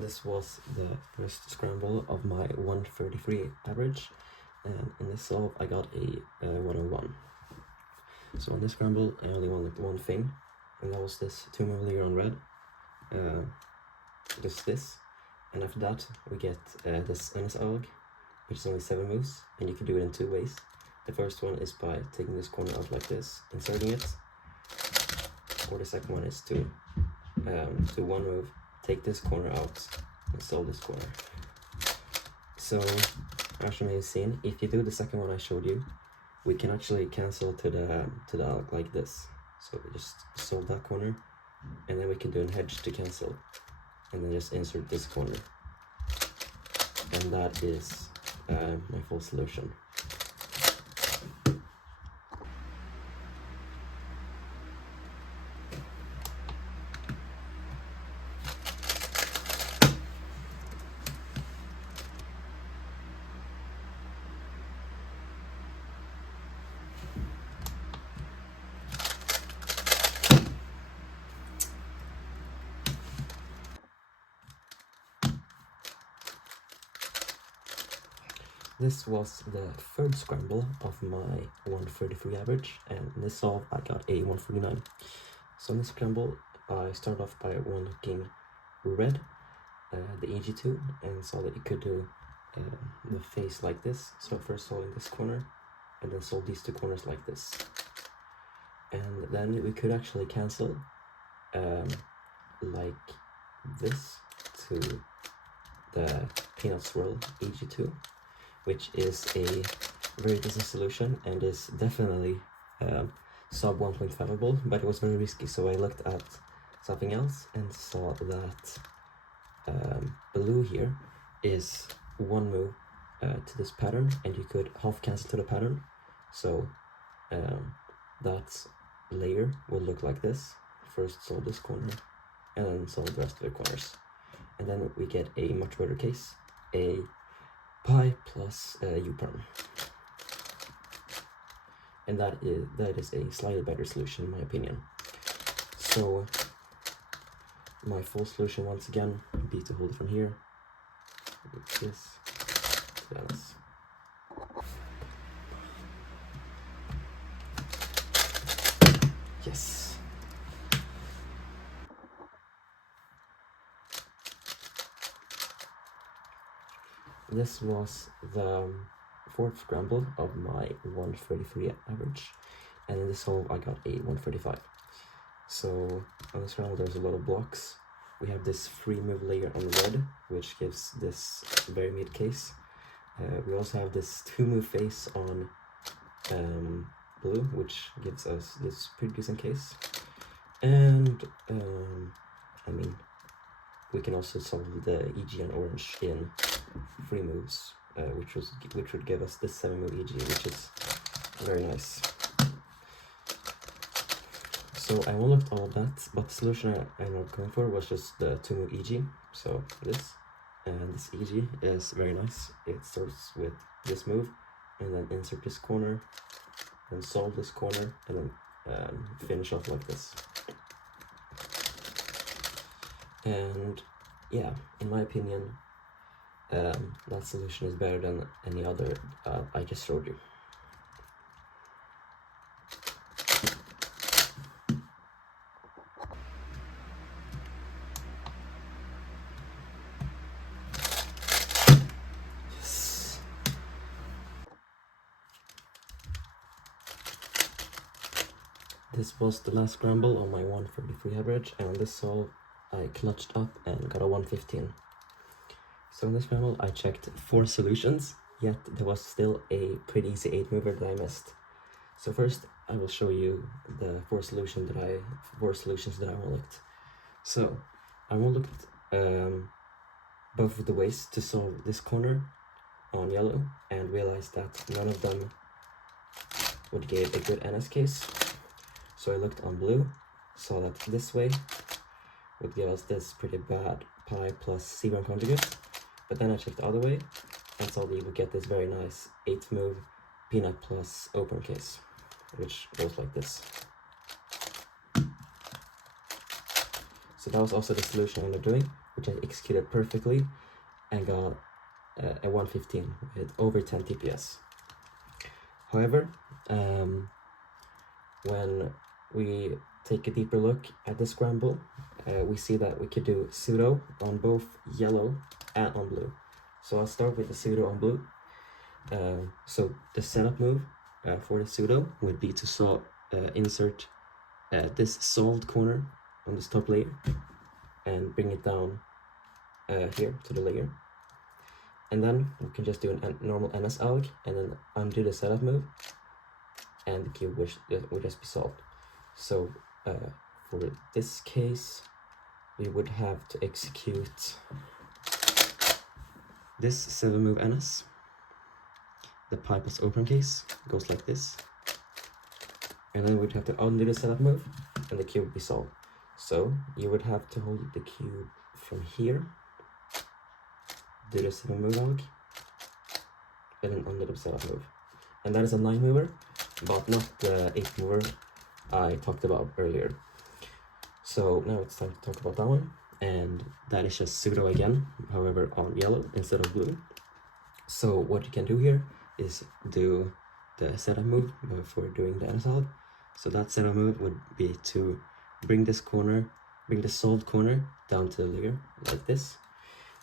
This was the first scramble of my 133 average, and in this solve I got a 101. So on this scramble I only wanted one thing, and that was this 2-move layer on red, just this, and after that we get this NSAG, which is only 7 moves, and you can do it in 2 ways. The first one is by taking this corner out like this, inserting it, or the second one is to do 1 move, take this corner out, and solve this corner. So, as you may have seen, if you do the second one I showed you, we can actually cancel to the alg like this. So we just solve that corner, and then we can do a hedge to cancel, and then just insert this corner. And that is my full solution. This was the third scramble of my 133 average, and in this solve I got a 149. So in this scramble I started off by looking red, the EG2, and saw that you could do the face like this. So first solving this corner, and then solve these 2 corners like this. And then we could actually cancel like this to the peanut swirl EG2, which is a very decent solution and is definitely sub 1.5able, but it was very risky, so I looked at something else and saw that blue here is 1 move to this pattern, and you could half cancel to the pattern. So that layer will look like this. First solve this corner, and then solve the rest of the corners. And then we get a much better case, a pi plus u-perm, and that is a slightly better solution in my opinion. So my full solution once again would be to hold it from here like this to this. Yes. This was the 4th scramble of my 133 average, and in this solve I got a 135. So on this scramble there's a lot of blocks. We have this 3-move layer on red, which gives this very mid case. We also have this 2-move face on blue, which gives us this pretty decent case. And I mean, we can also solve the EG on orange in 3 moves, which would give us this 7-move EG, which is very nice. So I unlocked all of that, but the solution I ended up going for was just the 2-move EG. So this, and this EG is very nice. It starts with this move, and then insert this corner, and solve this corner, and then finish off like this. And yeah, in my opinion, that solution is better than any other I just showed you. Yes. This was the last scramble on my 133 average, and on this solve I clutched up and got a 115. So in this scramble I checked 4 solutions, yet there was still a pretty easy 8-mover that I missed. So first I will show you the 4 solutions that I unlocked. So I unlocked both of the ways to solve this corner on yellow, and realized that none of them would give a good NS case. So I looked on blue, saw that this way would give us this pretty bad pi plus c-gram conjugate, but then I checked the other way and saw that you would get this very nice 8-move peanut plus open case, which goes like this. So that was also the solution I ended up doing, which I executed perfectly and got a 115 with over 10 TPS. However, when we take a deeper look at the scramble, we see that we could do pseudo on both yellow and on blue. So I'll start with the pseudo on blue. So the setup move for the pseudo would be to insert this solved corner on this top layer and bring it down here to the layer. And then we can just do a normal NSAlg and then undo the setup move, and the cube would just be solved. So for this case, we would have to execute this 7 move NS. The pipe is open case, goes like this. And then we'd have to undo the setup move, and the cube would be solved. So you would have to hold the cube from here, do the 7 move alg, and then undo the setup move. And that is a 9 mover, but not the 8 mover I talked about earlier. So now it's time to talk about that one, and that is just pseudo again, however on yellow instead of blue. So what you can do here is do the setup move for doing the NSAlg. So that setup move would be to bring this solved corner down to the layer like this,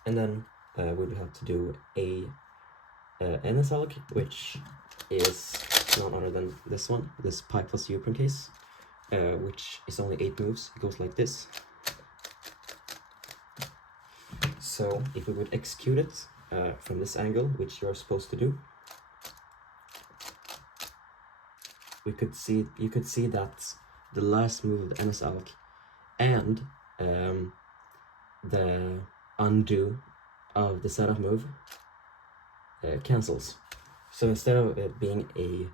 and then we would have to do a NSAlg, which is none other than this one, this pi plus u case, which is only 8 moves. It goes like this. So if we would execute it from this angle, which you're supposed to do, you could see that the last move of the NSAlg and the undo of the setup move cancels. So instead of it being a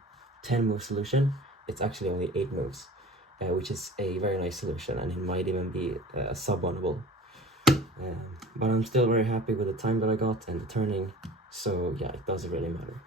10 move solution, it's actually only 8 moves, which is a very nice solution, and it might even be sub-1able. But I'm still very happy with the time that I got and the turning, so yeah, it doesn't really matter.